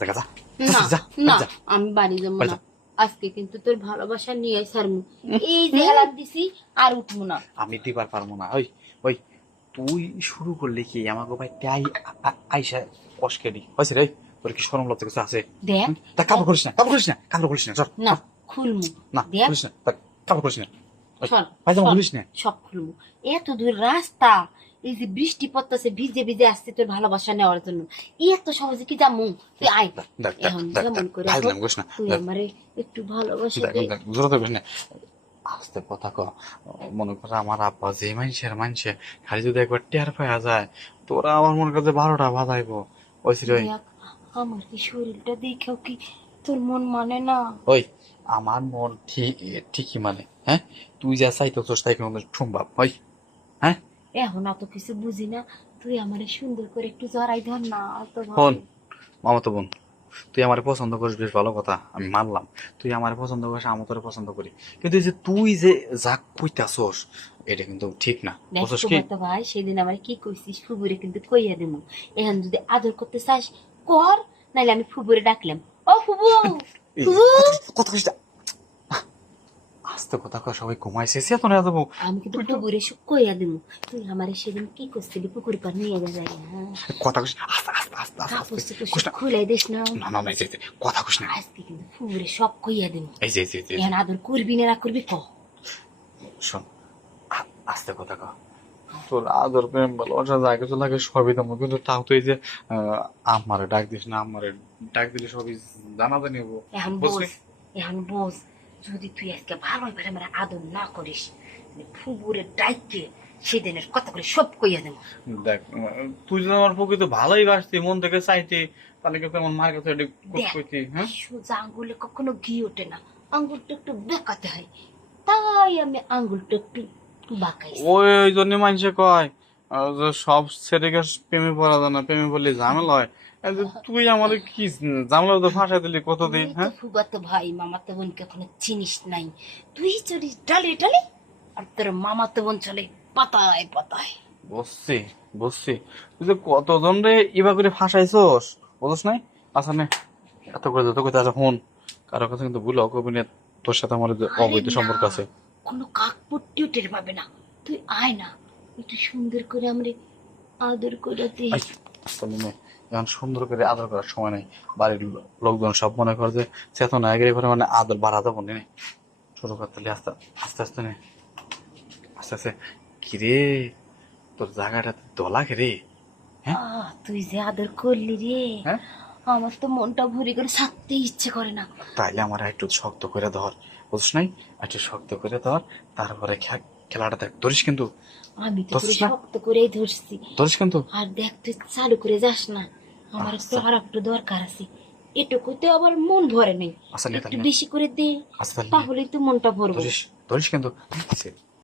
দেখা যা না যা না যা আমি বাড়ি যাবো বাড়ি না। যা। আজকে কিন্তু তোর ভালোবাসা নিয়ে সারমু। এই যে হেলান দিছি আর উঠবো না। আমি দিবার পারবো না। ওই ওই তুই শুরু করলে কি আমাকে ভাই তাই আইসা কষকেডি হয়েছে রে। তোর কি শরম লজ্জা কিছু আছে? দেখ তা কাপড় খুলিস না, কাপড় খুলিস না, কাপড় খুলিস না, চল না চল। খুলমু। না দেখ খুলিস না, তা কাপড় খুলিস না, শোন পায়জামা শোন খুলিস না। সব খুলমু। এত দূর রাস্তা, এই যে বৃষ্টি পড়তেছে, ভিজে ভিজে আসছে তোর ভালোবাসা নেওয়ার জন্য। এত সহজে কি যামু? তুই আয় দেখ এখন দেখ যেমন করে ভাই হোক, নাম করিস না, তুই দেখ আমারে একটু ভালোবাসা দেখ দে। দেখ জোরে তো করিস না। আস্তে কথা ক। মনে কর আমার আব্বা যে মানুষে খালি যদি একবার টের পাওয়া যায়, তোরা আমার মনে করছে 12টা বাজাইবো। ওই রে দেখ আমার কি শরীরটা দেখেও কি তোর মন মানে না? ওই আমার মন ঠিকই মানে, হ্যাঁ তুই যা চাইতেছস তাই কিন্তু সম্ভব ওই, হ্যাঁ এখন অত কিছু বুঝি না, তুই আমারে সুন্দর করে একটু জড়াই ধর না। তো হন ভালো মামাতো বোন, তুই আমার পছন্দ করিস বেশ ভালো কথা, আমি মানলাম। তুই আমার পছন্দ করিস, আমি তোর পছন্দ করি, কিন্তু এই যে তুই যে যা কইতাছস এটা কিন্তু ঠিক না, দেখ বুঝছস কি? তোমার তো ভাই সেদিন আমার কি কইছিস, ফুবুরে কিন্তু কইয়া দেবো। এখন যদি আদর করতে চাস কর, নাইলে আমি ফুবুরে ডাকলাম, ও ফুবু এই, ফুবু। কথা কইস না। আস্তে কথা কয়, সবাই ঘুমাইছে সে তো না যাবো। আমি কিন্তু তুই তো ফুবুরে কইয়া দেবো। তুই আমারে সেদিন কি করছিলি, পুকুর পার নিয়ে যাই। হ্যাঁ কথা কইস না, আস্তে আস্তে আস্তে আস্তে কাপড় আস্তে চোপড় কইস সব না। খুলাই দিস না। না না না এই যে, কথা কইস না। আজকে কিন্তু ফুবুরে সব কইয়া দেবো। এই যে এখন আদর করবি না করবি ক। শোন, আস্তে কথা কও। তোর আদর প্রেম ভালোবাসা যা কিছু লাগে সবই দেবো, কিন্তু তাও তো এই যে আমারে ডাক দিস না, আমারে ডাক দিলে সবই জানা জানি হবো, এখন বোঝ, বুঝলি? এখন বোঝ, যদি তুই আজকে ভালো করে আমার আদর না করিস, ফুবুরে ডাইকে সেদিনের কথা করে সব কইয়া দেবো। দেখ তুই যদি আমার প্রকৃত ভালোই বাসতি, মন থেকে চাইতি, তাহলে কি তেমন মার কাছে এটা দেখ কইতি? হ্যাঁ সোজা আঙ্গুলে কখনো ঘি ওঠে না, আঙ্গুলটা একটু বেঁকাতে হয়, তাই আমি আঙ্গুলটা একটু বাঁকাইছি। ওই জন্য মানুষে কয় যে সব ছেলেকে প্রেমে পড়া যায় না, প্রেমে পড়লে ঝামেলা হয়। এই যে তুই আমাদের কি ঝামেলা তো ফাঁসাই দিলি কতদিন, তুই তো হ্যাঁ? ফুবাতো ভাই মামাতো বোনকে এখনো চিনিস নাই। তুই চলিস ডালে ডালে, আর তোর মামাতো বোন চলে পাতায় পাতায়। বুঝছি বুঝছি, তুই যে কতজন রে ইবা করে ফাঁসাইছস বুঝছ নাই? আচ্ছা নে, এত করে যত কথা আছে ফোন, কারো কাছে কিন্তু ভুল কবি না, তোর সাথে আমার যে আরে অবৈধ না, সম্পর্ক আছে। কোনো কাকপট্টিও টের পাবে না। তুই আয় না, একটু সুন্দর করে আমরা আদর করে দে। আই, আসলে নে, এখন সুন্দর করে আদর করার সময় নাই। বাড়ির লোকজন সব মনে করে যে চেতনা এগিয়ে করে মানে আদর বাড়া দেবো নে। ছোট করতে আস্তে আস্তে আস্তে নে, আস্তে আস্তে। কিরে তোর জায়গাটা দলা রে, হ্যাঁ তুই যে আদর করলি রে, হ্যাঁ। আমার তো মনটা ভরি করে থাকতে ইচ্ছে করে না। তাইলে আমার একটু শক্ত করে ধর, বুঝছ নাই? একটু শক্ত করে ধর, তারপরে খেলাটা দেখ, ধরিস কিন্তু, আমি তো ধরছিস তোরে না? শক্ত করেই ধরছি। ধরিস কিন্তু। আর দেখ তুই চালু করে যাস না, আমার একটু আচ্ছা আর একটু দরকার আছে। এটুকুতে আবার মন ভরে নেই, আচ্ছা নে একটু তাহলে, বেশি করে দে, আচ্ছা তাহলে তাহলেই তো মনটা ভরবো। ধরিস, ধরিস কিন্তু।